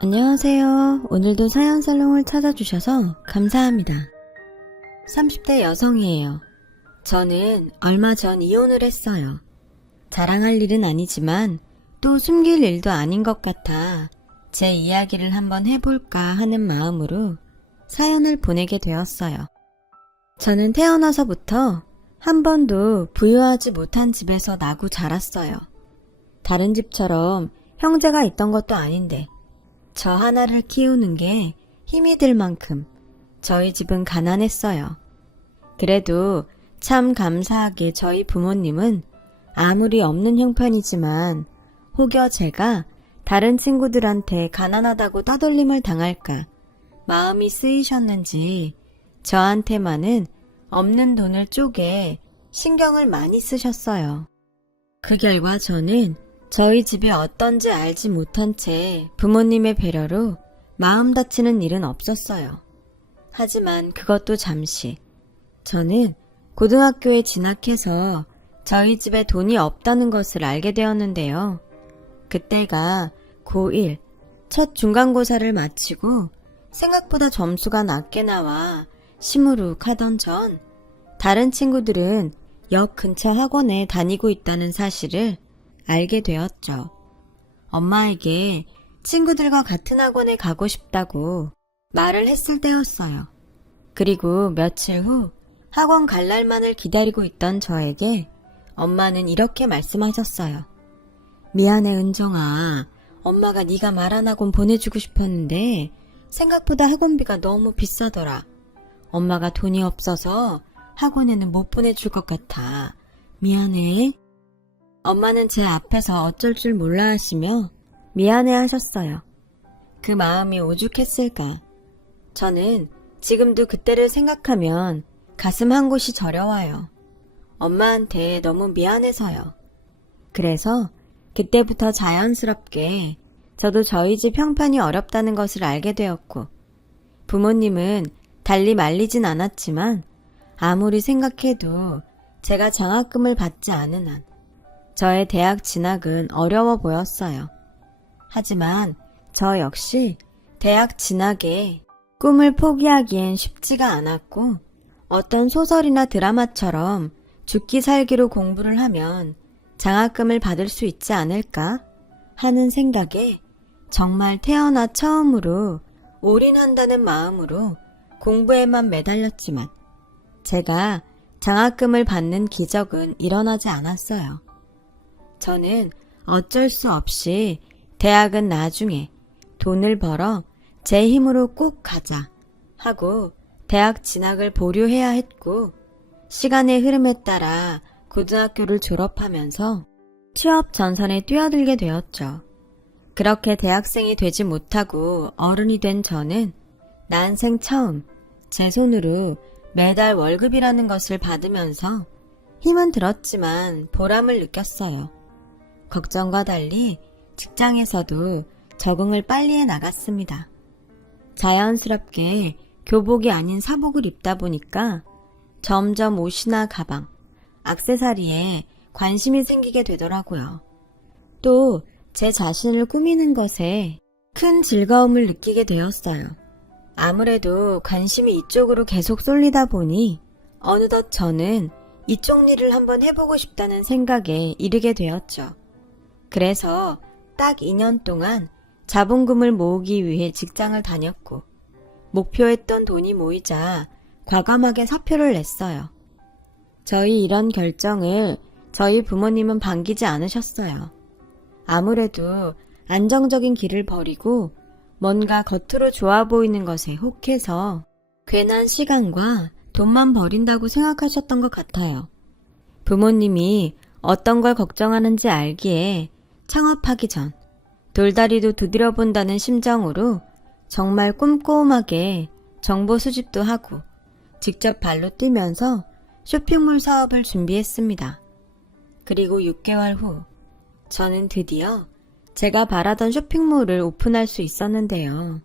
안녕하세요. 오늘도 사연살롱을 찾아주셔서 감사합니다. 30대 여성이에요. 저는 얼마 전 이혼을 했어요. 자랑할 일은 아니지만 또 숨길 일도 아닌 것 같아 제 이야기를 한번 해볼까 하는 마음으로 사연을 보내게 되었어요. 저는 태어나서부터 한 번도 부유하지 못한 집에서 나고 자랐어요. 다른 집처럼 형제가 있던 것도 아닌데 저 하나를 키우는 게 힘이 들 만큼 저희 집은 가난했어요. 그래도 참 감사하게 저희 부모님은 아무리 없는 형편이지만 혹여 제가 다른 친구들한테 가난하다고 따돌림을 당할까 마음이 쓰이셨는지 저한테만은 없는 돈을 쪼개 신경을 많이 쓰셨어요. 그 결과 저는 저희 집이 어떤지 알지 못한 채 부모님의 배려로 마음 다치는 일은 없었어요. 하지만 그것도 잠시. 저는 고등학교에 진학해서 저희 집에 돈이 없다는 것을 알게 되었는데요. 그때가 고1 첫 중간고사를 마치고 생각보다 점수가 낮게 나와 시무룩하던 전 다른 친구들은 역 근처 학원에 다니고 있다는 사실을 알게 되었죠. 엄마에게 친구들과 같은 학원에 가고 싶다고 말을 했을 때였어요. 그리고 며칠 후 학원 갈 날만을 기다리고 있던 저에게 엄마는 이렇게 말씀하셨어요. 미안해 은정아. 엄마가 네가 말한 학원 보내주고 싶었는데 생각보다 학원비가 너무 비싸더라. 엄마가 돈이 없어서 학원에는 못 보내줄 것 같아. 미안해. 엄마는 제 앞에서 어쩔 줄 몰라 하시며 미안해 하셨어요. 그 마음이 오죽했을까. 저는 지금도 그때를 생각하면 가슴 한 곳이 저려와요. 엄마한테 너무 미안해서요. 그래서 그때부터 자연스럽게 저도 저희 집 형편이 어렵다는 것을 알게 되었고 부모님은 달리 말리진 않았지만 아무리 생각해도 제가 장학금을 받지 않은 한 저의 대학 진학은 어려워 보였어요. 하지만 저 역시 대학 진학에 꿈을 포기하기엔 쉽지가 않았고 어떤 소설이나 드라마처럼 죽기 살기로 공부를 하면 장학금을 받을 수 있지 않을까 하는 생각에 정말 태어나 처음으로 올인한다는 마음으로 공부에만 매달렸지만 제가 장학금을 받는 기적은 일어나지 않았어요. 저는 어쩔 수 없이 대학은 나중에 돈을 벌어 제 힘으로 꼭 가자 하고 대학 진학을 보류해야 했고 시간의 흐름에 따라 고등학교를 졸업하면서 취업 전선에 뛰어들게 되었죠. 그렇게 대학생이 되지 못하고 어른이 된 저는 난생 처음 제 손으로 매달 월급이라는 것을 받으면서 힘은 들었지만 보람을 느꼈어요. 걱정과 달리 직장에서도 적응을 빨리 해 나갔습니다. 자연스럽게 교복이 아닌 사복을 입다 보니까 점점 옷이나 가방, 액세서리에 관심이 생기게 되더라고요. 또 제 자신을 꾸미는 것에 큰 즐거움을 느끼게 되었어요. 아무래도 관심이 이쪽으로 계속 쏠리다 보니 어느덧 저는 이쪽 일을 한번 해보고 싶다는 생각에 이르게 되었죠. 그래서 딱 2년 동안 자본금을 모으기 위해 직장을 다녔고 목표했던 돈이 모이자 과감하게 사표를 냈어요. 저희 이런 결정을 저희 부모님은 반기지 않으셨어요. 아무래도 안정적인 길을 버리고 뭔가 겉으로 좋아 보이는 것에 혹해서 괜한 시간과 돈만 버린다고 생각하셨던 것 같아요. 부모님이 어떤 걸 걱정하는지 알기에 창업하기 전 돌다리도 두드려 본다는 심정으로 정말 꼼꼼하게 정보 수집도 하고 직접 발로 뛰면서 쇼핑몰 사업을 준비했습니다. 그리고 6개월 후 저는 드디어 제가 바라던 쇼핑몰을 오픈할 수 있었는데요.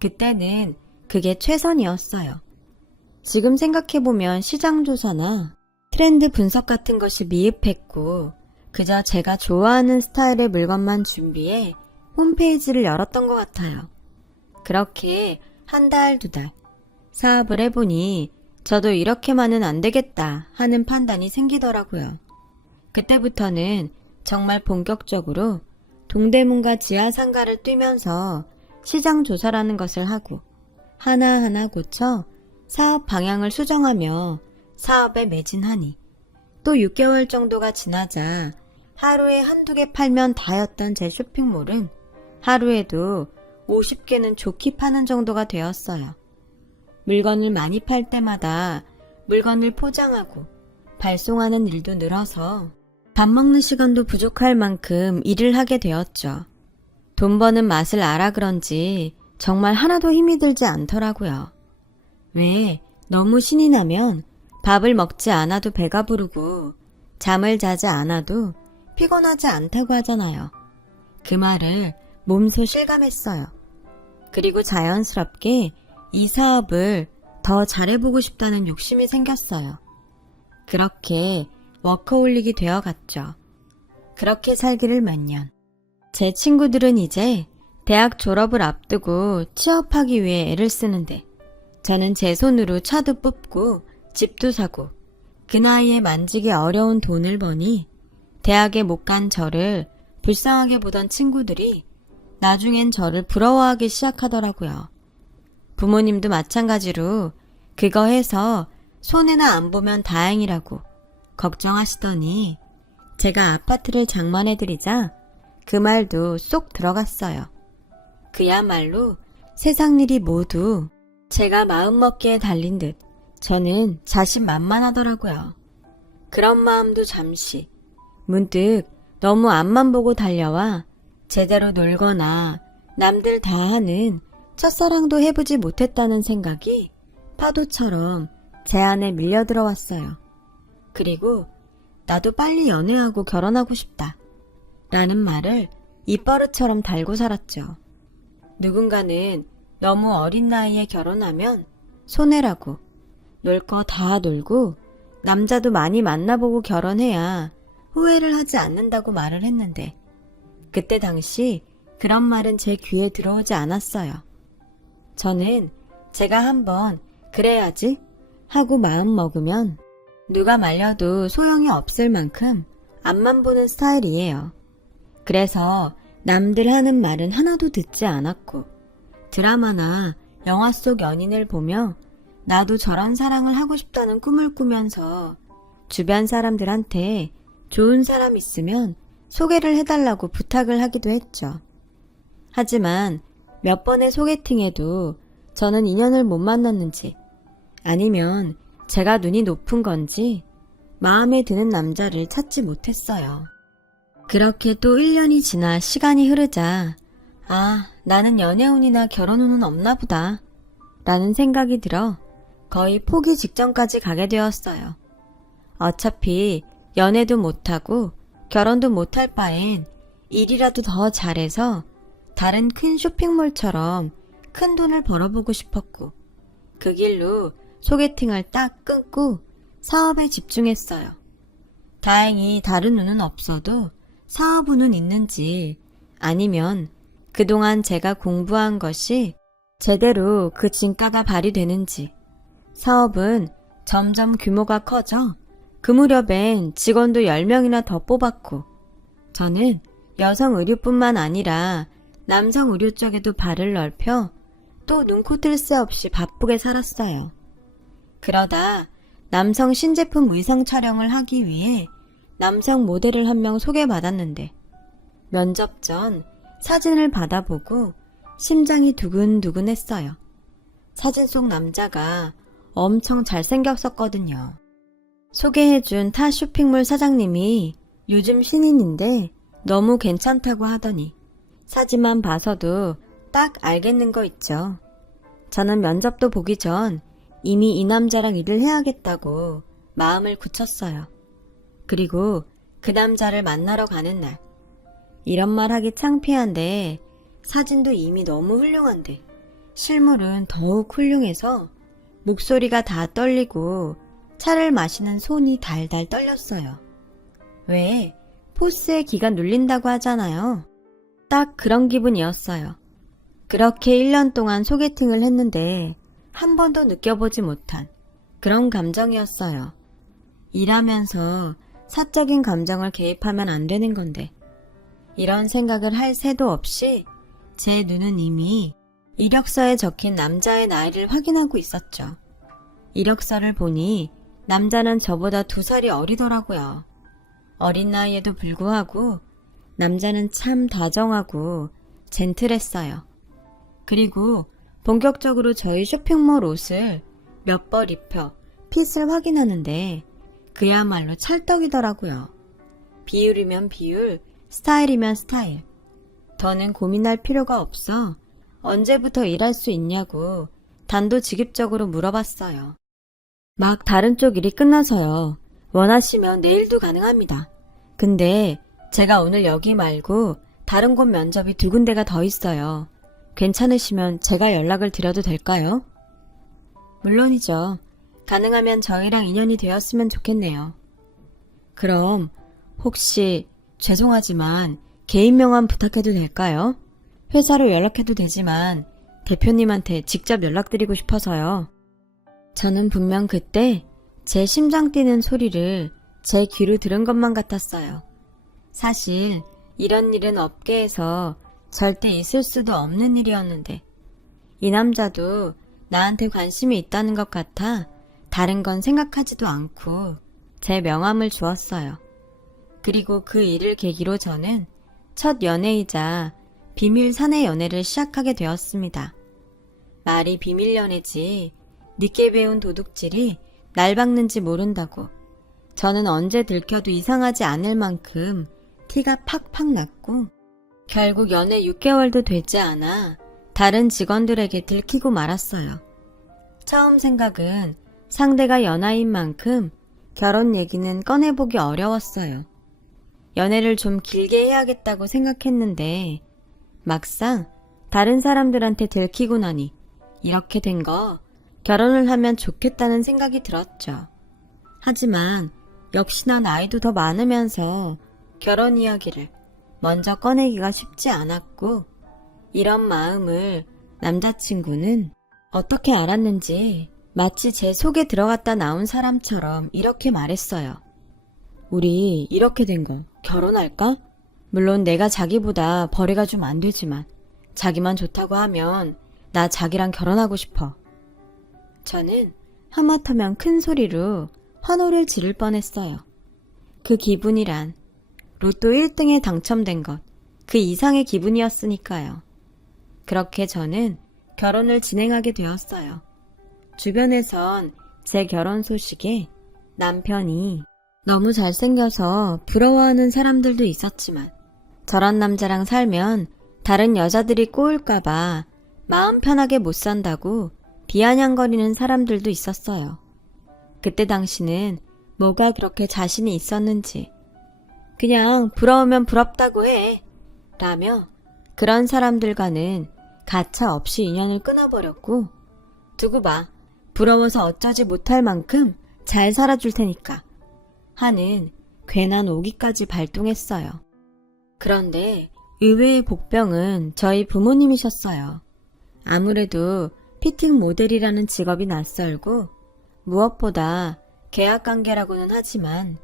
그때는 그게 최선이었어요. 지금 생각해보면 시장조사나 트렌드 분석 같은 것이 미흡했고 그저 제가 좋아하는 스타일의 물건만 준비해 홈페이지를 열었던 것 같아요. 그렇게 한 달, 두 달 사업을 해보니 저도 이렇게만은 안 되겠다 하는 판단이 생기더라고요. 그때부터는 정말 본격적으로 동대문과 지하상가를 뛰면서 시장 조사라는 것을 하고 하나하나 고쳐 사업 방향을 수정하며 사업에 매진하니 또 6개월 정도가 지나자 하루에 한두 개 팔면 다였던 제 쇼핑몰은 하루에도 50개는 좋게 파는 정도가 되었어요. 물건을 많이 팔 때마다 물건을 포장하고 발송하는 일도 늘어서 밥 먹는 시간도 부족할 만큼 일을 하게 되었죠. 돈 버는 맛을 알아 그런지 정말 하나도 힘이 들지 않더라고요. 왜 너무 신이 나면 밥을 먹지 않아도 배가 부르고 잠을 자지 않아도 피곤하지 않다고 하잖아요. 그 말을 몸소 실감했어요. 그리고 자연스럽게 이 사업을 더 잘해보고 싶다는 욕심이 생겼어요. 그렇게 워커홀릭이 되어갔죠. 그렇게 살기를 몇 년. 제 친구들은 이제 대학 졸업을 앞두고 취업하기 위해 애를 쓰는데 저는 제 손으로 차도 뽑고 집도 사고 그 나이에 만지기 어려운 돈을 버니 대학에 못 간 저를 불쌍하게 보던 친구들이 나중엔 저를 부러워하기 시작하더라고요. 부모님도 마찬가지로 그거 해서 손해나 안 보면 다행이라고 걱정하시더니 제가 아파트를 장만해드리자 그 말도 쏙 들어갔어요. 그야말로 세상 일이 모두 제가 마음먹기에 달린 듯 저는 자신만만하더라고요. 그런 마음도 잠시 문득 너무 앞만 보고 달려와 제대로 놀거나 남들 다 하는 첫사랑도 해보지 못했다는 생각이 파도처럼 제 안에 밀려들어왔어요. 그리고 나도 빨리 연애하고 결혼하고 싶다 라는 말을 입버릇처럼 달고 살았죠. 누군가는 너무 어린 나이에 결혼하면 손해라고 놀 거 다 놀고 남자도 많이 만나보고 결혼해야 후회를 하지 않는다고 말을 했는데 그때 당시 그런 말은 제 귀에 들어오지 않았어요. 저는 제가 한번 그래야지 하고 마음 먹으면 누가 말려도 소용이 없을 만큼 앞만 보는 스타일이에요. 그래서 남들 하는 말은 하나도 듣지 않았고 드라마나 영화 속 연인을 보며 나도 저런 사랑을 하고 싶다는 꿈을 꾸면서 주변 사람들한테 좋은 사람 있으면 소개를 해달라고 부탁을 하기도 했죠. 하지만 몇 번의 소개팅에도 저는 인연을 못 만났는지 아니면 제가 눈이 높은 건지 마음에 드는 남자를 찾지 못했어요. 그렇게 또 1년이 지나 시간이 흐르자 나는 연애운이나 결혼운은 없나 보다 라는 생각이 들어 거의 포기 직전까지 가게 되었어요. 어차피 연애도 못하고 결혼도 못할 바엔 일이라도 더 잘해서 다른 큰 쇼핑몰처럼 큰 돈을 벌어보고 싶었고 그 길로 소개팅을 딱 끊고 사업에 집중했어요. 다행히 다른 운은 없어도 사업 운은 있는지 아니면 그동안 제가 공부한 것이 제대로 그 진가가 발휘되는지 사업은 점점 규모가 커져 그 무렵엔 직원도 10명이나 더 뽑았고 저는 여성 의류뿐만 아니라 남성 의류 쪽에도 발을 넓혀 또 눈코 뜰 새 없이 바쁘게 살았어요. 그러다 남성 신제품 의상 촬영을 하기 위해 남성 모델을 한 명 소개받았는데 면접 전 사진을 받아보고 심장이 두근두근했어요. 사진 속 남자가 엄청 잘생겼었거든요. 소개해준 타 쇼핑몰 사장님이 요즘 신인인데 너무 괜찮다고 하더니 사진만 봐서도 딱 알겠는 거 있죠. 저는 면접도 보기 전 이미 이 남자랑 일을 해야겠다고 마음을 굳혔어요. 그리고 그 남자를 만나러 가는 날 이런 말 하기 창피한데 사진도 이미 너무 훌륭한데 실물은 더욱 훌륭해서 목소리가 다 떨리고 차를 마시는 손이 달달 떨렸어요. 왜 포스에 기가 눌린다고 하잖아요. 딱 그런 기분이었어요. 그렇게 1년 동안 소개팅을 했는데 한 번도 느껴보지 못한 그런 감정이었어요. 일하면서 사적인 감정을 개입하면 안 되는 건데 이런 생각을 할 새도 없이 제 눈은 이미 이력서에 적힌 남자의 나이를 확인하고 있었죠. 이력서를 보니 남자는 저보다 2살이 어리더라고요. 어린 나이에도 불구하고 남자는 참 다정하고 젠틀했어요. 그리고 본격적으로 저희 쇼핑몰 옷을 몇 벌 입혀 핏을 확인하는데 그야말로 찰떡이더라고요. 비율이면 비율, 스타일이면 스타일. 더는 고민할 필요가 없어 언제부터 일할 수 있냐고 단도직입적으로 물어봤어요. 막 다른 쪽 일이 끝나서요. 원하시면 내일도 가능합니다. 근데 제가 오늘 여기 말고 다른 곳 면접이 2군데가 더 있어요. 괜찮으시면 제가 연락을 드려도 될까요? 물론이죠. 가능하면 저희랑 인연이 되었으면 좋겠네요. 그럼 혹시 죄송하지만 개인 명함 부탁해도 될까요? 회사로 연락해도 되지만 대표님한테 직접 연락드리고 싶어서요. 저는 분명 그때 제 심장 뛰는 소리를 제 귀로 들은 것만 같았어요. 사실 이런 일은 업계에서 절대 있을 수도 없는 일이었는데 이 남자도 나한테 관심이 있다는 것 같아 다른 건 생각하지도 않고 제 명함을 주었어요. 그리고 그 일을 계기로 저는 첫 연애이자 비밀 사내 연애를 시작하게 되었습니다. 말이 비밀 연애지 늦게 배운 도둑질이 날 박는지 모른다고 저는 언제 들켜도 이상하지 않을 만큼 티가 팍팍 났고 결국 연애 6개월도 되지 않아 다른 직원들에게 들키고 말았어요. 처음 생각은 상대가 연하인 만큼 결혼 얘기는 꺼내보기 어려웠어요. 연애를 좀 길게 해야겠다고 생각했는데 막상 다른 사람들한테 들키고 나니 이렇게 된 거 결혼을 하면 좋겠다는 생각이 들었죠. 하지만 역시나 나이도 더 많으면서 결혼 이야기를 먼저 꺼내기가 쉽지 않았고 이런 마음을 남자친구는 어떻게 알았는지 마치 제 속에 들어갔다 나온 사람처럼 이렇게 말했어요. 우리 이렇게 된 거 결혼할까? 물론 내가 자기보다 벌이가 좀 안 되지만 자기만 좋다고 하면 나 자기랑 결혼하고 싶어. 저는 하마터면 큰 소리로 환호를 지를 뻔했어요. 그 기분이란 로또 1등에 당첨된 것, 그 이상의 기분이었으니까요. 그렇게 저는 결혼을 진행하게 되었어요. 주변에선 제 결혼 소식에 남편이 너무 잘생겨서 부러워하는 사람들도 있었지만 저런 남자랑 살면 다른 여자들이 꼬울까봐 마음 편하게 못 산다고 비아냥거리는 사람들도 있었어요. 그때 당시는 뭐가 그렇게 자신이 있었는지 그냥 부러우면 부럽다고 해 라며 그런 사람들과는 가차 없이 인연을 끊어버렸고 두고 봐 부러워서 어쩌지 못할 만큼 잘 살아줄 테니까 하는 괜한 오기까지 발동했어요. 그런데 의외의 복병은 저희 부모님이셨어요. 아무래도 피팅 모델이라는 직업이 낯설고 무엇보다 계약관계라고는 하지만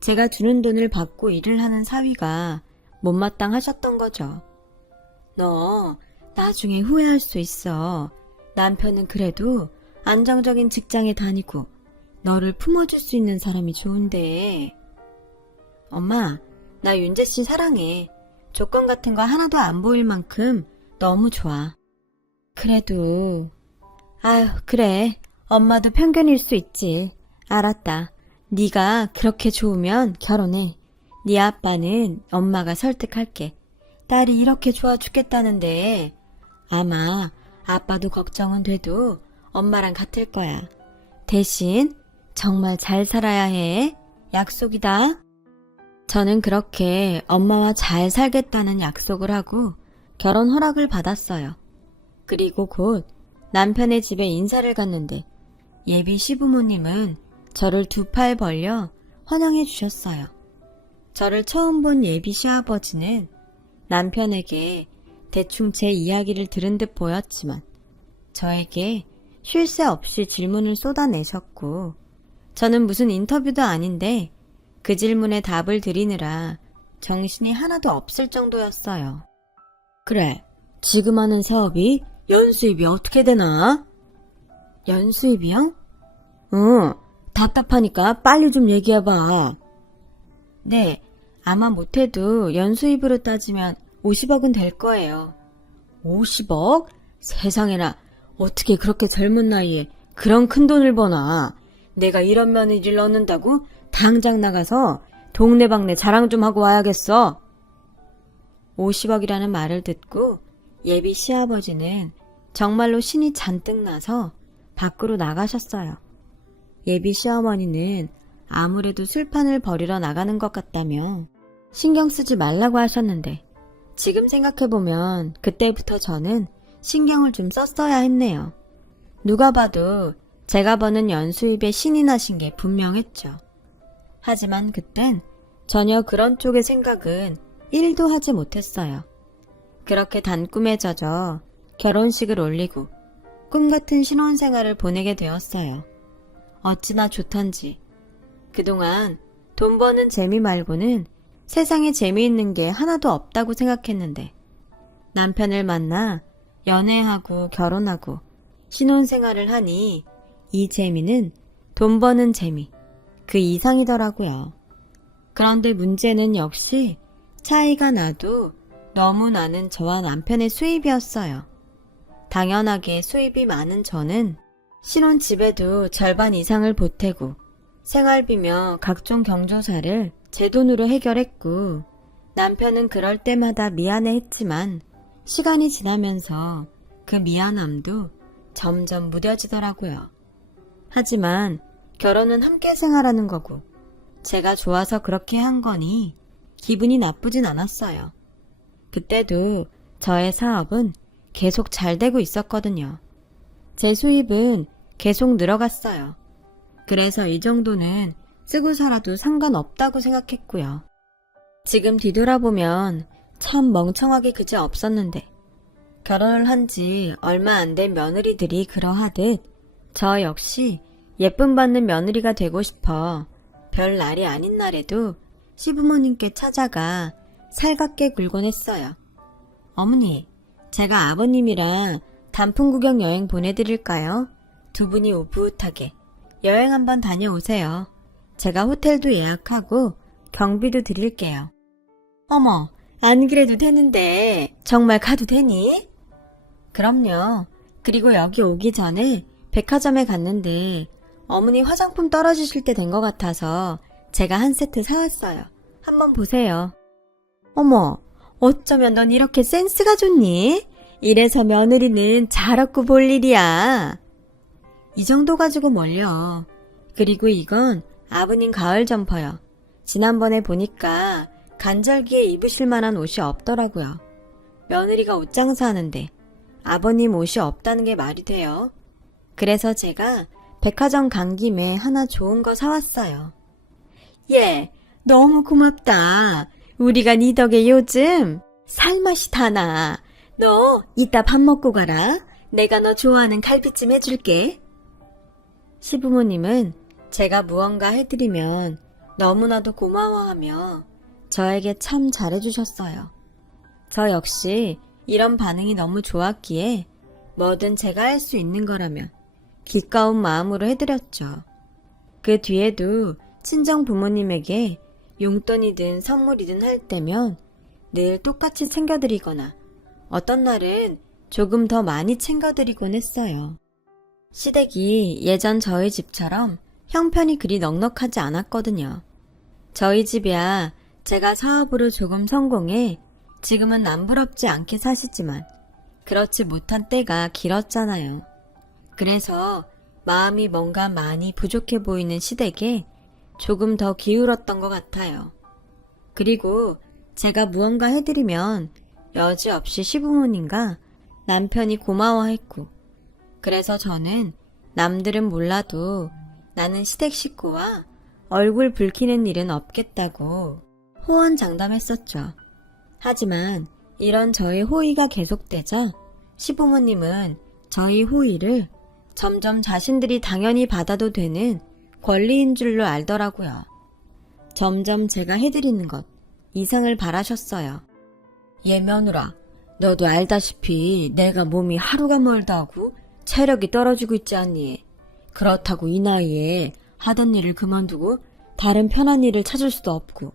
제가 주는 돈을 받고 일을 하는 사위가 못마땅하셨던 거죠. 너 나중에 후회할 수 있어. 남편은 그래도 안정적인 직장에 다니고 너를 품어줄 수 있는 사람이 좋은데. 엄마, 나 윤재씨 사랑해. 조건 같은 거 하나도 안 보일 만큼 너무 좋아. 그래도 아휴 그래 엄마도 편견일 수 있지. 알았다. 네가 그렇게 좋으면 결혼해. 네 아빠는 엄마가 설득할게. 딸이 이렇게 좋아 죽겠다는데 아마 아빠도 걱정은 돼도 엄마랑 같을 거야. 대신 정말 잘 살아야 해. 약속이다. 저는 그렇게 엄마와 잘 살겠다는 약속을 하고 결혼 허락을 받았어요. 그리고 곧 남편의 집에 인사를 갔는데 예비 시부모님은 저를 2팔 벌려 환영해 주셨어요. 저를 처음 본 예비 시아버지는 남편에게 대충 제 이야기를 들은 듯 보였지만 저에게 쉴 새 없이 질문을 쏟아내셨고 저는 무슨 인터뷰도 아닌데 그 질문에 답을 드리느라 정신이 하나도 없을 정도였어요. 그래, 지금 하는 사업이 연수입이 어떻게 되나? 연수입이요? 응, 답답하니까 빨리 좀 얘기해봐. 네, 아마 못해도 연수입으로 따지면 50억은 될 거예요. 50억? 세상에나, 어떻게 그렇게 젊은 나이에 그런 큰 돈을 버나? 내가 이런 며느리를 넣는다고 당장 나가서 동네방네 자랑 좀 하고 와야겠어. 50억이라는 말을 듣고 예비 시아버지는 정말로 신이 잔뜩 나서 밖으로 나가셨어요. 예비 시어머니는 아무래도 술판을 벌이러 나가는 것 같다며 신경 쓰지 말라고 하셨는데 지금 생각해보면 그때부터 저는 신경을 좀 썼어야 했네요. 누가 봐도 제가 버는 연수입에 신이 나신 게 분명했죠. 하지만 그땐 전혀 그런 쪽의 생각은 1도 하지 못했어요. 그렇게 단꿈에 젖어 결혼식을 올리고 꿈같은 신혼생활을 보내게 되었어요. 어찌나 좋던지. 그동안 돈 버는 재미 말고는 세상에 재미있는 게 하나도 없다고 생각했는데 남편을 만나 연애하고 결혼하고 신혼생활을 하니 이 재미는 돈 버는 재미, 그 이상이더라고요. 그런데 문제는 역시 차이가 나도 너무 나는 저와 남편의 수입이었어요. 당연하게 수입이 많은 저는 신혼집에도 절반 이상을 보태고 생활비며 각종 경조사를 제 돈으로 해결했고 남편은 그럴 때마다 미안해했지만 시간이 지나면서 그 미안함도 점점 무뎌지더라고요. 하지만 결혼은 함께 생활하는 거고 제가 좋아서 그렇게 한 거니 기분이 나쁘진 않았어요. 그때도 저의 사업은 계속 잘 되고 있었거든요. 제 수입은 계속 늘어갔어요. 그래서 이 정도는 쓰고 살아도 상관없다고 생각했고요. 지금 뒤돌아보면 참 멍청하게 그저 없었는데 결혼을 한 지 얼마 안 된 며느리들이 그러하듯 저 역시 예쁨 받는 며느리가 되고 싶어 별 날이 아닌 날에도 시부모님께 찾아가 살갑게 굴곤 했어요. 어머니, 제가 아버님이랑 단풍 구경 여행 보내드릴까요? 두 분이 오붓하게 여행 한번 다녀오세요. 제가 호텔도 예약하고 경비도 드릴게요. 어머, 안 그래도 되는데 정말 가도 되니? 그럼요. 그리고 여기 오기 전에 백화점에 갔는데 어머니 화장품 떨어지실 때 된 것 같아서 제가 한 세트 사왔어요. 한번 보세요. 어머, 어쩌면 넌 이렇게 센스가 좋니? 이래서 며느리는 잘 얻고 볼 일이야. 이 정도 가지고 뭘요. 그리고 이건 아버님 가을 점퍼요. 지난번에 보니까 간절기에 입으실 만한 옷이 없더라고요. 며느리가 옷 장사하는데 아버님 옷이 없다는 게 말이 돼요. 그래서 제가 백화점 간 김에 하나 좋은 거 사왔어요. 예, 너무 고맙다. 우리가 네 덕에 요즘 살맛이 다 나. 너 이따 밥 먹고 가라. 내가 너 좋아하는 갈비찜 해줄게. 시부모님은 제가 무언가 해드리면 너무나도 고마워하며 저에게 참 잘해주셨어요. 저 역시 이런 반응이 너무 좋았기에 뭐든 제가 할 수 있는 거라면 기꺼운 마음으로 해드렸죠. 그 뒤에도 친정 부모님에게 용돈이든 선물이든 할 때면 늘 똑같이 챙겨드리거나 어떤 날은 조금 더 많이 챙겨드리곤 했어요. 시댁이 예전 저희 집처럼 형편이 그리 넉넉하지 않았거든요. 저희 집이야 제가 사업으로 조금 성공해 지금은 남부럽지 않게 사시지만 그렇지 못한 때가 길었잖아요. 그래서 마음이 뭔가 많이 부족해 보이는 시댁에 조금 더 기울었던 것 같아요. 그리고 제가 무언가 해드리면 여지없이 시부모님과 남편이 고마워했고 그래서 저는 남들은 몰라도 나는 시댁 식구와 얼굴 붉히는 일은 없겠다고 호언장담했었죠. 하지만 이런 저의 호의가 계속되자 시부모님은 저희 호의를 점점 자신들이 당연히 받아도 되는 권리인 줄로 알더라고요. 점점 제가 해드리는 것, 이상을 바라셨어요. 얘 며느라, 너도 알다시피 내가 몸이 하루가 멀다 하고 체력이 떨어지고 있지 않니? 그렇다고 이 나이에 하던 일을 그만두고 다른 편한 일을 찾을 수도 없고,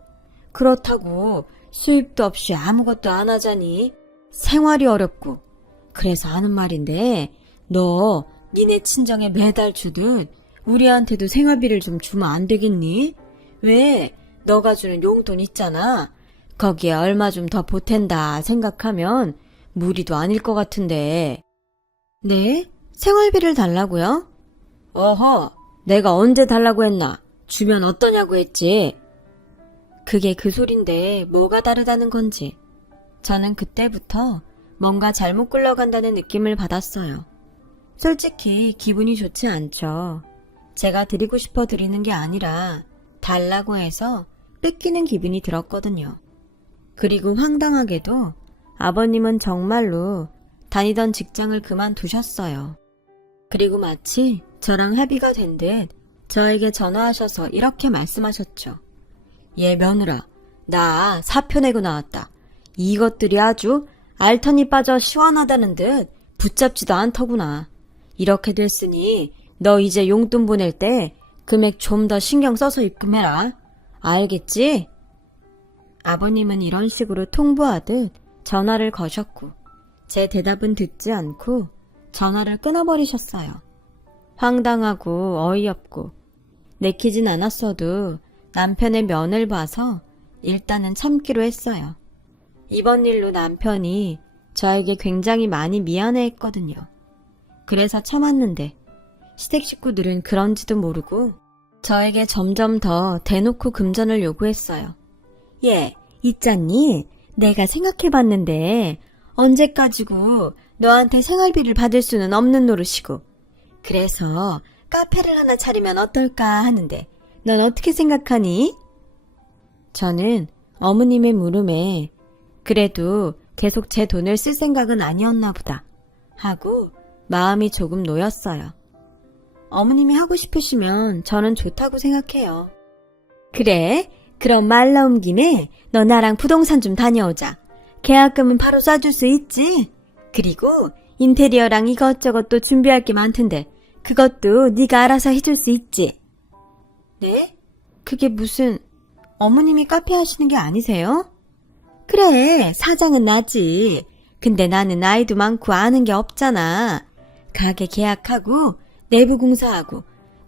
그렇다고 수입도 없이 아무것도 안 하자니 생활이 어렵고, 그래서 하는 말인데 너 니네 친정에 매달 주듯 우리한테도 생활비를 좀 주면 안 되겠니? 왜? 너가 주는 용돈 있잖아. 거기에 얼마 좀 더 보탠다 생각하면 무리도 아닐 것 같은데. 네? 생활비를 달라고요? 어허, 내가 언제 달라고 했나? 주면 어떠냐고 했지. 그게 그 소린데 뭐가 다르다는 건지. 저는 그때부터 뭔가 잘못 굴러간다는 느낌을 받았어요. 솔직히 기분이 좋지 않죠. 제가 드리고 싶어 드리는 게 아니라 달라고 해서 뺏기는 기분이 들었거든요. 그리고 황당하게도 아버님은 정말로 다니던 직장을 그만두셨어요. 그리고 마치 저랑 합의가 된 듯 저에게 전화하셔서 이렇게 말씀하셨죠. 얘 며느라, 나 사표 내고 나왔다. 이것들이 아주 알턴이 빠져 시원하다는 듯 붙잡지도 않더구나. 이렇게 됐으니 너 이제 용돈 보낼 때 금액 좀 더 신경 써서 입금해라. 알겠지? 아버님은 이런 식으로 통보하듯 전화를 거셨고 제 대답은 듣지 않고 전화를 끊어버리셨어요. 황당하고 어이없고 내키진 않았어도 남편의 면을 봐서 일단은 참기로 했어요. 이번 일로 남편이 저에게 굉장히 많이 미안해했거든요. 그래서 참았는데 시댁 식구들은 그런지도 모르고 저에게 점점 더 대놓고 금전을 요구했어요. 얘, 있잖니? 내가 생각해봤는데 언제까지고 너한테 생활비를 받을 수는 없는 노릇이고 그래서 카페를 하나 차리면 어떨까 하는데 넌 어떻게 생각하니? 저는 어머님의 물음에 그래도 계속 제 돈을 쓸 생각은 아니었나 보다 하고 마음이 조금 놓였어요. 어머님이 하고 싶으시면 저는 좋다고 생각해요. 그래? 그럼 말 나온 김에 너 나랑 부동산 좀 다녀오자. 계약금은 바로 쏴줄 수 있지? 그리고 인테리어랑 이것저것 또 준비할 게 많던데 그것도 네가 알아서 해줄 수 있지? 네? 그게 무슨... 어머님이 카페 하시는 게 아니세요? 그래, 사장은 나지. 근데 나는 나이도 많고 아는 게 없잖아. 가게 계약하고 내부 공사하고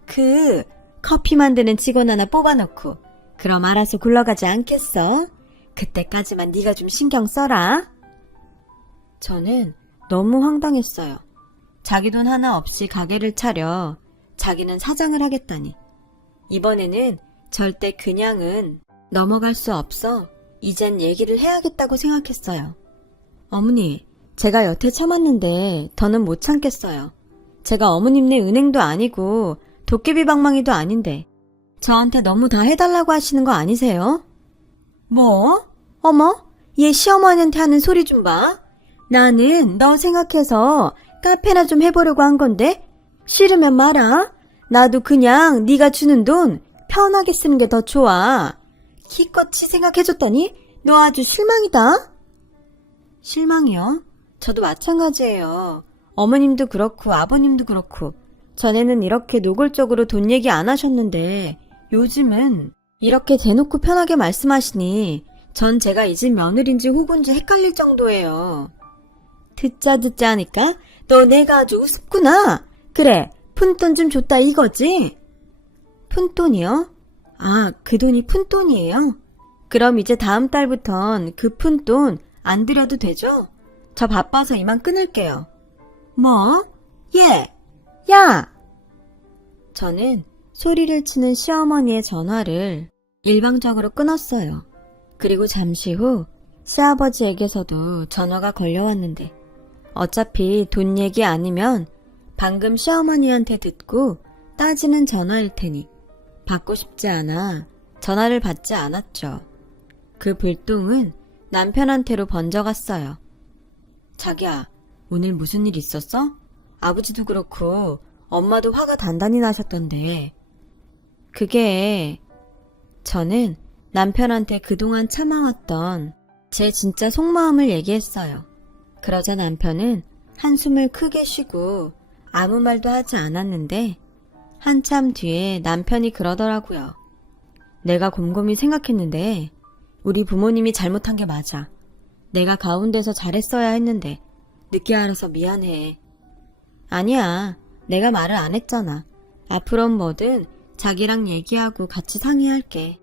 그 커피 만드는 직원 하나 뽑아놓고 그럼 알아서 굴러가지 않겠어? 그때까지만 네가 좀 신경 써라. 저는 너무 황당했어요. 자기 돈 하나 없이 가게를 차려 자기는 사장을 하겠다니. 이번에는 절대 그냥은 넘어갈 수 없어 이젠 얘기를 해야겠다고 생각했어요. 어머니, 제가 여태 참았는데 더는 못 참겠어요. 제가 어머님네 은행도 아니고 도깨비 방망이도 아닌데 저한테 너무 다 해달라고 하시는 거 아니세요? 뭐? 어머, 얘 시어머니한테 하는 소리 좀 봐. 나는 너 생각해서 카페나 좀 해보려고 한 건데 싫으면 말아. 나도 그냥 네가 주는 돈 편하게 쓰는 게 더 좋아. 기껏이 생각해줬더니 너 아주 실망이다. 실망이요? 저도 마찬가지예요. 어머님도 그렇고 아버님도 그렇고 전에는 이렇게 노골적으로 돈 얘기 안 하셨는데 요즘은 이렇게 대놓고 편하게 말씀하시니 전 제가 이 집 며느리인지 호구인지 헷갈릴 정도예요. 듣자 하니까 너 내가 아주 우습구나. 그래, 푼돈 좀 줬다 이거지? 푼돈이요? 아, 그 돈이 푼돈이에요? 그럼 이제 다음 달부턴 그 푼돈 안 드려도 되죠? 저 바빠서 이만 끊을게요. 뭐? 얘! 야! 저는 소리를 치는 시어머니의 전화를 일방적으로 끊었어요. 그리고 잠시 후 시아버지에게서도 전화가 걸려왔는데 어차피 돈 얘기 아니면 방금 시어머니한테 듣고 따지는 전화일 테니 받고 싶지 않아 전화를 받지 않았죠. 그 불똥은 남편한테로 번져갔어요. 자기야, 오늘 무슨 일 있었어? 아버지도 그렇고 엄마도 화가 단단히 나셨던데. 그게... 저는 남편한테 그동안 참아왔던 제 진짜 속마음을 얘기했어요. 그러자 남편은 한숨을 크게 쉬고 아무 말도 하지 않았는데 한참 뒤에 남편이 그러더라고요. 내가 곰곰이 생각했는데 우리 부모님이 잘못한 게 맞아. 내가 가운데서 잘했어야 했는데 늦게 알아서 미안해. 아니야, 내가 말을 안 했잖아. 앞으론 뭐든 자기랑 얘기하고 같이 상의할게.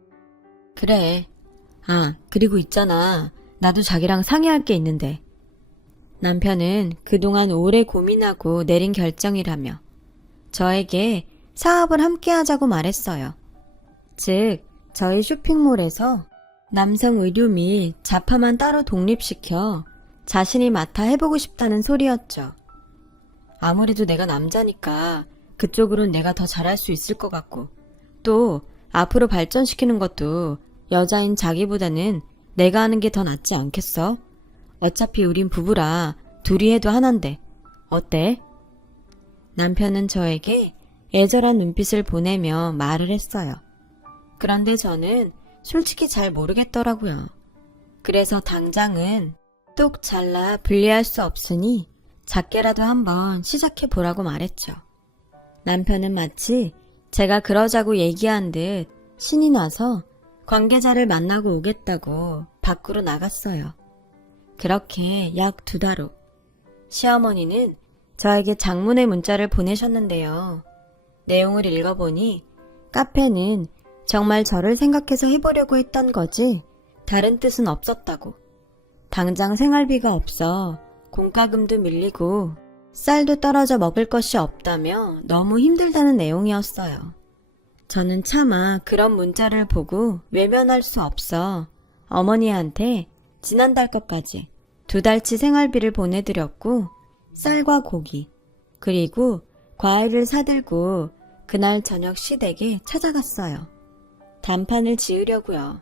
그래. 아, 그리고 있잖아. 나도 자기랑 상의할 게 있는데. 남편은 그동안 오래 고민하고 내린 결정이라며 저에게 사업을 함께 하자고 말했어요. 즉, 저희 쇼핑몰에서 남성 의류 및 자파만 따로 독립시켜 자신이 맡아 해보고 싶다는 소리였죠. 아무래도 내가 남자니까 그쪽으론 내가 더 잘할 수 있을 것 같고 또 앞으로 발전시키는 것도 여자인 자기보다는 내가 하는 게 더 낫지 않겠어? 어차피 우린 부부라 둘이 해도 하나인데 어때? 남편은 저에게 애절한 눈빛을 보내며 말을 했어요. 그런데 저는 솔직히 잘 모르겠더라고요. 그래서 당장은 똑 잘라 분리할 수 없으니 작게라도 한번 시작해보라고 말했죠. 남편은 마치 제가 그러자고 얘기한 듯 신이 나서 관계자를 만나고 오겠다고 밖으로 나갔어요. 그렇게 약 2달 후 시어머니는 저에게 장문의 문자를 보내셨는데요. 내용을 읽어보니 카페는 정말 저를 생각해서 해보려고 했던 거지 다른 뜻은 없었다고. 당장 생활비가 없어 공과금도 밀리고 쌀도 떨어져 먹을 것이 없다며 너무 힘들다는 내용이었어요. 저는 차마 그런 문자를 보고 외면할 수 없어 어머니한테 지난달 것까지 2달치 생활비를 보내드렸고 쌀과 고기 그리고 과일을 사들고 그날 저녁 시댁에 찾아갔어요. 단판을 지으려고요.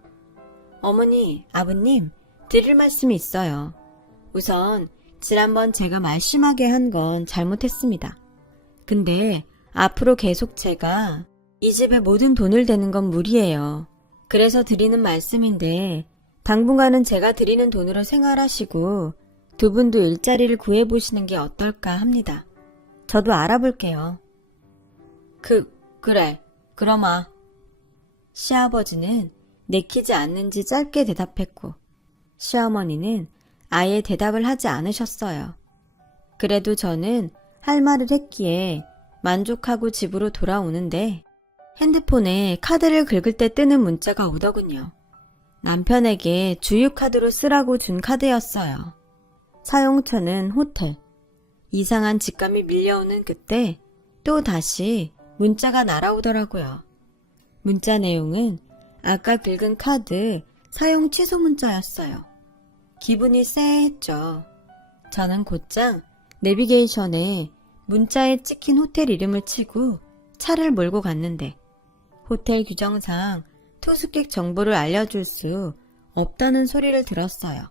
어머니, 아버님, 드릴 말씀이 있어요. 우선 지난번 제가 말 심하게 한 건 잘못했습니다. 근데 앞으로 계속 제가 이 집에 모든 돈을 대는 건 무리예요. 그래서 드리는 말씀인데 당분간은 제가 드리는 돈으로 생활하시고 두 분도 일자리를 구해보시는 게 어떨까 합니다. 저도 알아볼게요. 그래. 그러마. 시아버지는 내키지 않는지 짧게 대답했고 시어머니는 아예 대답을 하지 않으셨어요. 그래도 저는 할 말을 했기에 만족하고 집으로 돌아오는데 핸드폰에 카드를 긁을 때 뜨는 문자가 오더군요. 남편에게 주유카드로 쓰라고 준 카드였어요. 사용처는 호텔. 이상한 직감이 밀려오는 그때 또 다시 문자가 날아오더라고요. 문자 내용은 아까 긁은 카드 사용 취소 문자였어요. 기분이 쎄했죠. 저는 곧장 내비게이션에 문자에 찍힌 호텔 이름을 치고 차를 몰고 갔는데 호텔 규정상 투숙객 정보를 알려줄 수 없다는 소리를 들었어요.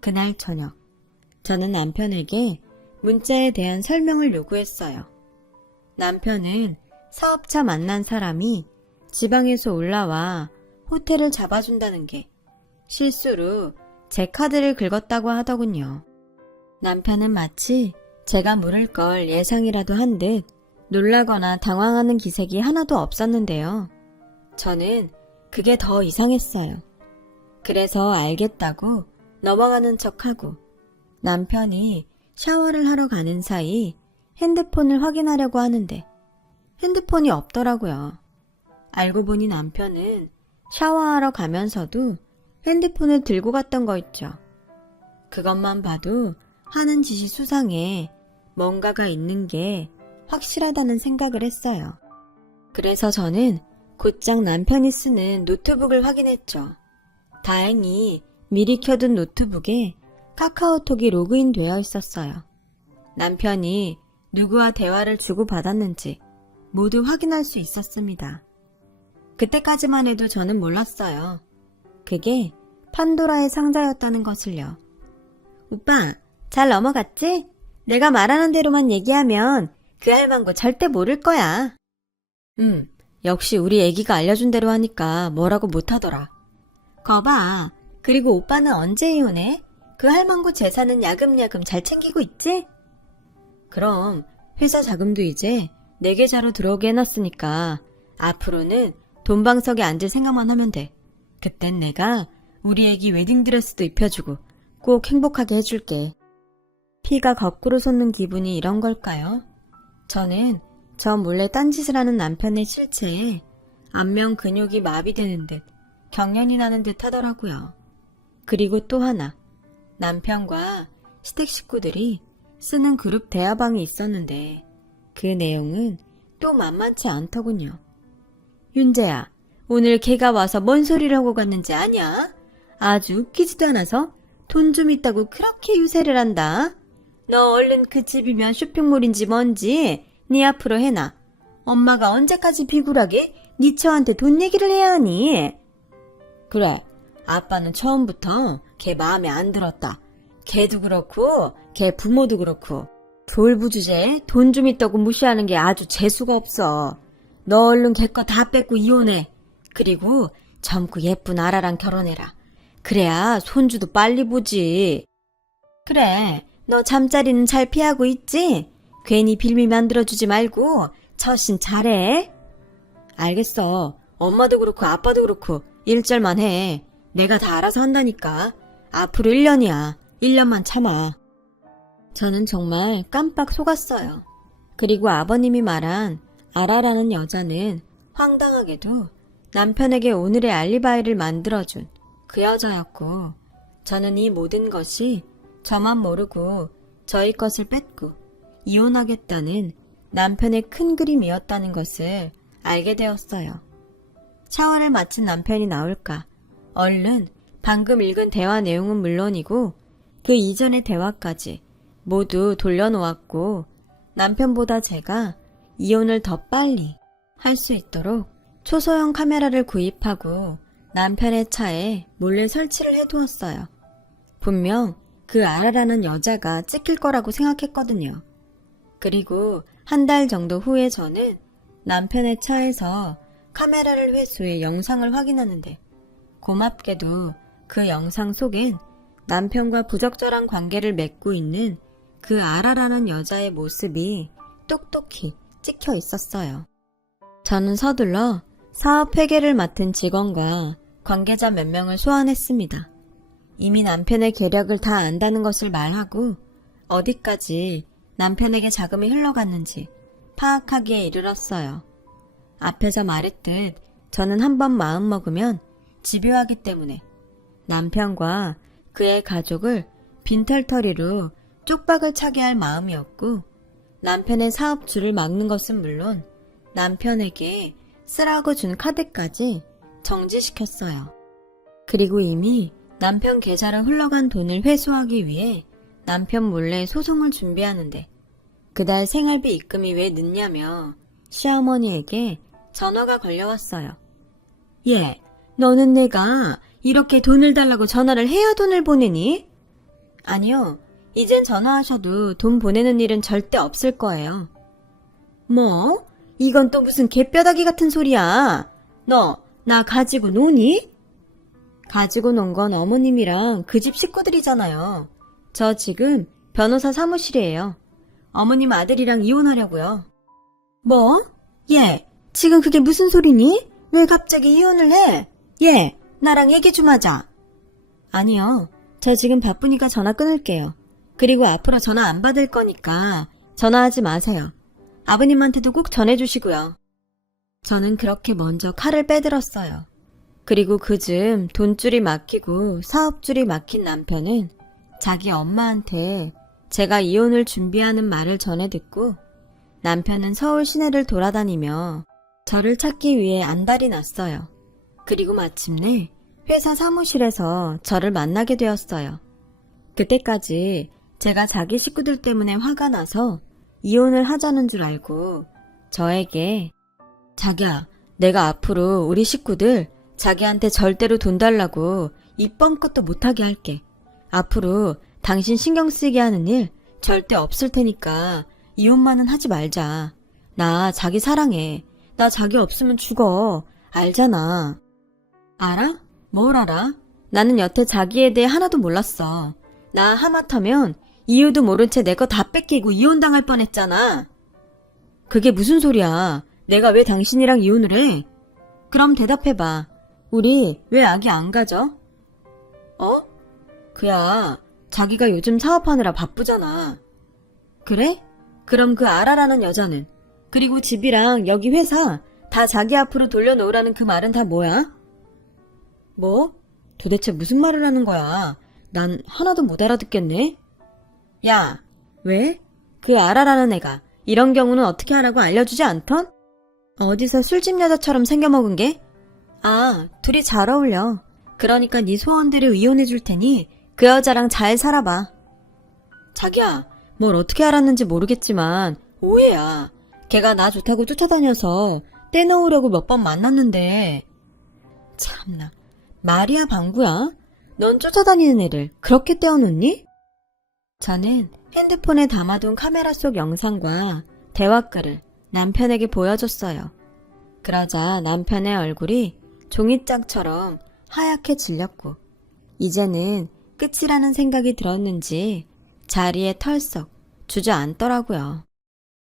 그날 저녁 저는 남편에게 문자에 대한 설명을 요구했어요. 남편은 사업차 만난 사람이 지방에서 올라와 호텔을 잡아준다는 게 실수로 제 카드를 긁었다고 하더군요. 남편은 마치 제가 물을 걸 예상이라도 한 듯 놀라거나 당황하는 기색이 하나도 없었는데요. 저는 그게 더 이상했어요. 그래서 알겠다고 넘어가는 척하고 남편이 샤워를 하러 가는 사이 핸드폰을 확인하려고 하는데 핸드폰이 없더라고요. 알고 보니 남편은 샤워하러 가면서도 핸드폰을 들고 갔던 거 있죠. 그것만 봐도 하는 짓이 수상해 뭔가가 있는 게 확실하다는 생각을 했어요. 그래서 저는 곧장 남편이 쓰는 노트북을 확인했죠. 다행히 미리 켜둔 노트북에 카카오톡이 로그인 되어 있었어요. 남편이 누구와 대화를 주고받았는지 모두 확인할 수 있었습니다. 그때까지만 해도 저는 몰랐어요. 그게 판도라의 상자였다는 것을요. 오빠, 잘 넘어갔지? 내가 말하는 대로만 얘기하면 그 할망구 절대 모를 거야. 역시 우리 애기가 알려준 대로 하니까 뭐라고 못하더라. 거봐, 그리고 오빠는 언제 이혼해? 그 할망구 재산은 야금야금 잘 챙기고 있지? 그럼 회사 자금도 이제 내 계좌로 들어오게 해놨으니까 앞으로는 돈방석에 앉을 생각만 하면 돼. 그땐 내가 우리 애기 웨딩드레스도 입혀주고 꼭 행복하게 해줄게. 피가 거꾸로 솟는 기분이 이런 걸까요? 저는 저 몰래 딴짓을 하는 남편의 실체에 안면 근육이 마비되는 듯 경련이 나는 듯 하더라고요. 그리고 또 하나, 남편과 시댁 식구들이 쓰는 그룹 대화방이 있었는데 그 내용은 또 만만치 않더군요. 윤재야, 오늘 걔가 와서 뭔 소리를 하고 갔는지 아냐? 아주 웃기지도 않아서 돈 좀 있다고 그렇게 유세를 한다. 너 얼른 그 집이면 쇼핑몰인지 뭔지 네 앞으로 해놔. 엄마가 언제까지 비굴하게 네 처한테 돈 얘기를 해야 하니? 그래, 아빠는 처음부터 걔 마음에 안 들었다. 걔도 그렇고 걔 부모도 그렇고 졸부주제에 돈 좀 있다고 무시하는 게 아주 재수가 없어. 너 얼른 걔 거 다 뺏고 이혼해. 그리고 젊고 예쁜 아라랑 결혼해라. 그래야 손주도 빨리 보지. 그래, 너 잠자리는 잘 피하고 있지? 괜히 빌미 만들어주지 말고 처신 잘해. 알겠어. 엄마도 그렇고 아빠도 그렇고 1절만 해. 내가 다 알아서 한다니까. 앞으로 1년이야. 1년만 참아. 저는 정말 깜빡 속았어요. 그리고 아버님이 말한 아라라는 여자는 황당하게도 남편에게 오늘의 알리바이를 만들어준 그 여자였고, 저는 이 모든 것이 저만 모르고 저희 것을 뺏고 이혼하겠다는 남편의 큰 그림이었다는 것을 알게 되었어요. 샤워를 마친 남편이 나올까 얼른 방금 읽은 대화 내용은 물론이고 그 이전의 대화까지 모두 돌려놓았고 남편보다 제가 이혼을 더 빨리 할 수 있도록 초소형 카메라를 구입하고 남편의 차에 몰래 설치를 해두었어요. 분명 그 아라라는 여자가 찍힐 거라고 생각했거든요. 그리고 한 달 정도 후에 저는 남편의 차에서 카메라를 회수해 영상을 확인하는데 고맙게도 그 영상 속엔 남편과 부적절한 관계를 맺고 있는 그 아라라는 여자의 모습이 똑똑히 찍혀 있었어요. 저는 서둘러 사업 회계를 맡은 직원과 관계자 몇 명을 소환했습니다. 이미 남편의 계략을 다 안다는 것을 말하고 어디까지 남편에게 자금이 흘러갔는지 파악하기에 이르렀어요. 앞에서 말했듯 저는 한번 마음먹으면 집요하기 때문에 남편과 그의 가족을 빈털터리로 쪽박을 차게 할 마음이었고 남편의 사업주를 막는 것은 물론 남편에게 쓰라고 준 카드까지 정지시켰어요. 그리고 이미 남편 계좌로 흘러간 돈을 회수하기 위해 남편 몰래 소송을 준비하는데 그달 생활비 입금이 왜 늦냐며 시어머니에게 전화가 걸려왔어요. 예, 너는 내가 이렇게 돈을 달라고 전화를 해야 돈을 보내니? 아니요, 이젠 전화하셔도 돈 보내는 일은 절대 없을 거예요. 뭐? 이건 또 무슨 개뼈다귀 같은 소리야. 너, 나 가지고 노니? 가지고 논 건 어머님이랑 그 집 식구들이잖아요. 저 지금 변호사 사무실이에요. 어머님 아들이랑 이혼하려고요. 뭐? 얘, 지금 그게 무슨 소리니? 왜 갑자기 이혼을 해? 얘, 나랑 얘기 좀 하자. 아니요, 저 지금 바쁘니까 전화 끊을게요. 그리고 앞으로 전화 안 받을 거니까 전화하지 마세요. 아버님한테도 꼭 전해주시고요. 저는 그렇게 먼저 칼을 빼들었어요. 그리고 그즘 돈줄이 막히고 사업줄이 막힌 남편은 자기 엄마한테 제가 이혼을 준비하는 말을 전해 듣고 남편은 서울 시내를 돌아다니며 저를 찾기 위해 안달이 났어요. 그리고 마침내 회사 사무실에서 저를 만나게 되었어요. 그때까지 제가 자기 식구들 때문에 화가 나서 이혼을 하자는 줄 알고 저에게 자기야, 내가 앞으로 우리 식구들 자기한테 절대로 돈 달라고 입번 것도 못하게 할게. 앞으로 당신 신경 쓰이게 하는 일 절대 없을 테니까 이혼만은 하지 말자. 나 자기 사랑해. 나 자기 없으면 죽어. 알잖아. 알아? 뭘 알아? 나는 여태 자기에 대해 하나도 몰랐어. 나 하마터면 이유도 모른 채 내 거 다 뺏기고 이혼당할 뻔했잖아. 그게 무슨 소리야. 내가 왜 당신이랑 이혼을 해? 그럼 대답해봐. 우리 왜 아기 안 가져? 어? 그야 자기가 요즘 사업하느라 바쁘잖아. 그래? 그럼 그 아라라는 여자는? 그리고 집이랑 여기 회사 다 자기 앞으로 돌려놓으라는 그 말은 다 뭐야? 뭐? 도대체 무슨 말을 하는 거야? 난 하나도 못 알아듣겠네. 야, 왜? 그 아라라는 애가 이런 경우는 어떻게 하라고 알려주지 않던? 어디서 술집 여자처럼 생겨먹은 게? 아, 둘이 잘 어울려. 그러니까 네 소원대로 이혼해줄 테니 그 여자랑 잘 살아봐. 자기야, 뭘 어떻게 알았는지 모르겠지만 오해야. 걔가 나 좋다고 쫓아다녀서 떼놓으려고 몇 번 만났는데. 참나, 말이야 방구야? 넌 쫓아다니는 애를 그렇게 떼어놓니? 저는 핸드폰에 담아둔 카메라 속 영상과 대화글을 남편에게 보여줬어요. 그러자 남편의 얼굴이 종이장처럼 하얗게 질렸고 이제는 끝이라는 생각이 들었는지 자리에 털썩 주저앉더라고요.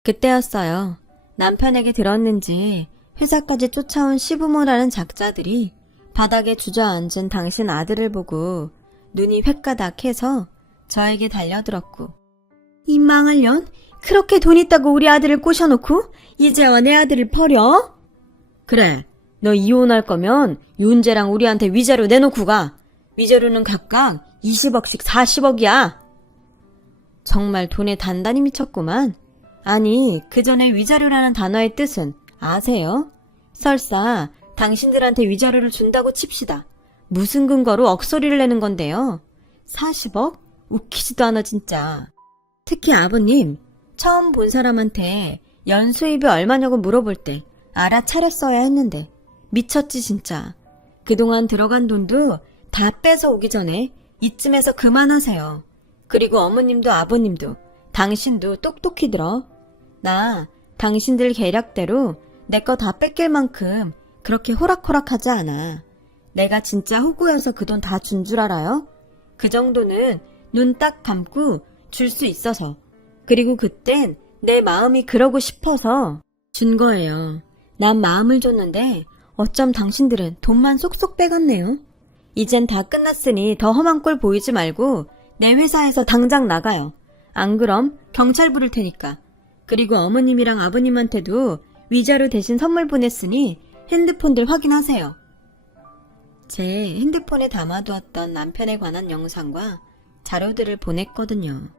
그때였어요. 남편에게 들었는지 회사까지 쫓아온 시부모라는 작자들이 바닥에 주저앉은 당신 아들을 보고 눈이 횟가닥해서 저에게 달려들었고 이 망할 년? 그렇게 돈 있다고 우리 아들을 꼬셔놓고 이제와 내 아들을 버려? 그래, 너 이혼할 거면 윤재랑 우리한테 위자료 내놓고 가. 위자료는 각각 20억씩 40억이야. 정말 돈에 단단히 미쳤구만. 아니, 그 전에 위자료라는 단어의 뜻은 아세요? 설사 당신들한테 위자료를 준다고 칩시다. 무슨 근거로 억소리를 내는 건데요? 40억? 웃기지도 않아 진짜. 특히 아버님, 처음 본 사람한테 연수입이 얼마냐고 물어볼 때 알아차렸어야 했는데 미쳤지 진짜. 그동안 들어간 돈도 다 뺏어 오기 전에 이쯤에서 그만하세요. 그리고 어머님도 아버님도 당신도 똑똑히 들어. 나 당신들 계략대로 내 거 다 뺏길 만큼 그렇게 호락호락하지 않아. 내가 진짜 호구여서 그 돈 다 준 줄 알아요? 그 정도는 눈 딱 감고 줄 수 있어서. 그리고 그땐 내 마음이 그러고 싶어서 준 거예요. 난 마음을 줬는데 어쩜 당신들은 돈만 쏙쏙 빼갔네요. 이젠 다 끝났으니 더 험한 꼴 보이지 말고 내 회사에서 당장 나가요. 안 그럼 경찰 부를 테니까. 그리고 어머님이랑 아버님한테도 위자료 대신 선물 보냈으니 핸드폰들 확인하세요. 제 핸드폰에 담아두었던 남편에 관한 영상과 자료들을 보냈거든요.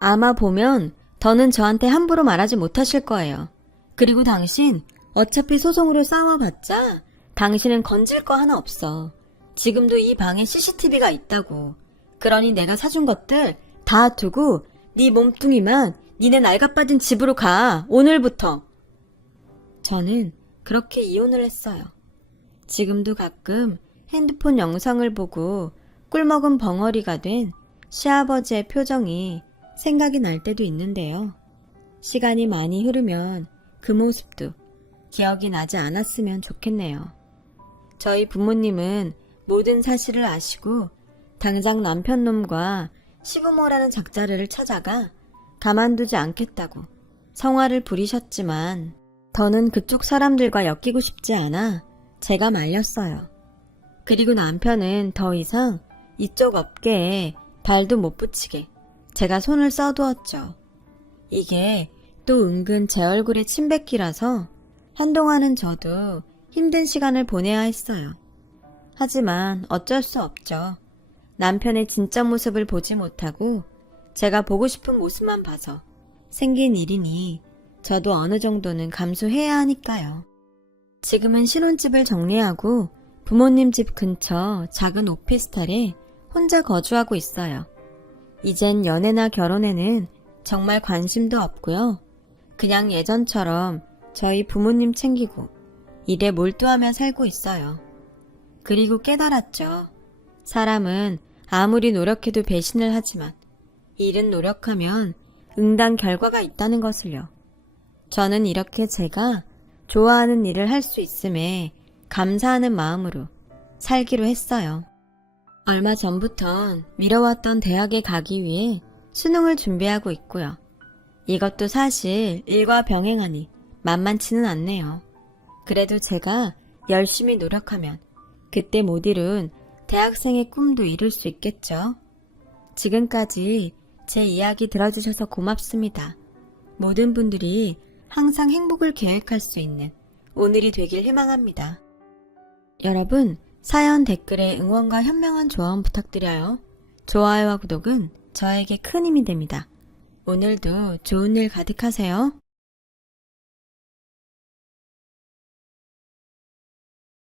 아마 보면 더는 저한테 함부로 말하지 못하실 거예요. 그리고 당신 어차피 소송으로 싸워봤자 당신은 건질 거 하나 없어. 지금도 이 방에 CCTV가 있다고. 그러니 내가 사준 것들 다 두고 네 몸뚱이만 니네 낡아빠진 집으로 가. 오늘부터. 저는 그렇게 이혼을 했어요. 지금도 가끔 핸드폰 영상을 보고 꿀먹은 벙어리가 된 시아버지의 표정이 생각이 날 때도 있는데요. 시간이 많이 흐르면 그 모습도 기억이 나지 않았으면 좋겠네요. 저희 부모님은 모든 사실을 아시고 당장 남편놈과 시부모라는 작자를 찾아가 가만두지 않겠다고 성화를 부리셨지만 더는 그쪽 사람들과 엮이고 싶지 않아 제가 말렸어요. 그리고 남편은 더 이상 이쪽 업계에 발도 못 붙이게 제가 손을 써두었죠. 이게 또 은근 제 얼굴에 침뱉기라서 한동안은 저도 힘든 시간을 보내야 했어요. 하지만 어쩔 수 없죠. 남편의 진짜 모습을 보지 못하고 제가 보고 싶은 모습만 봐서 생긴 일이니 저도 어느 정도는 감수해야 하니까요. 지금은 신혼집을 정리하고 부모님 집 근처 작은 오피스텔에 혼자 거주하고 있어요. 이젠 연애나 결혼에는 정말 관심도 없고요. 그냥 예전처럼 저희 부모님 챙기고 일에 몰두하며 살고 있어요. 그리고 깨달았죠. 사람은 아무리 노력해도 배신을 하지만 일은 노력하면 응당 결과가 있다는 것을요. 저는 이렇게 제가 좋아하는 일을 할 수 있음에 감사하는 마음으로 살기로 했어요. 얼마 전부턴 미뤄왔던 대학에 가기 위해 수능을 준비하고 있고요. 이것도 사실 일과 병행하니 만만치는 않네요. 그래도 제가 열심히 노력하면 그때 못 이룬 대학생의 꿈도 이룰 수 있겠죠. 지금까지 제 이야기 들어주셔서 고맙습니다. 모든 분들이 항상 행복을 계획할 수 있는 오늘이 되길 희망합니다. 여러분, 사연 댓글에 응원과 현명한 조언 부탁드려요. 좋아요와 구독은 저에게 큰 힘이 됩니다. 오늘도 좋은 일 가득하세요.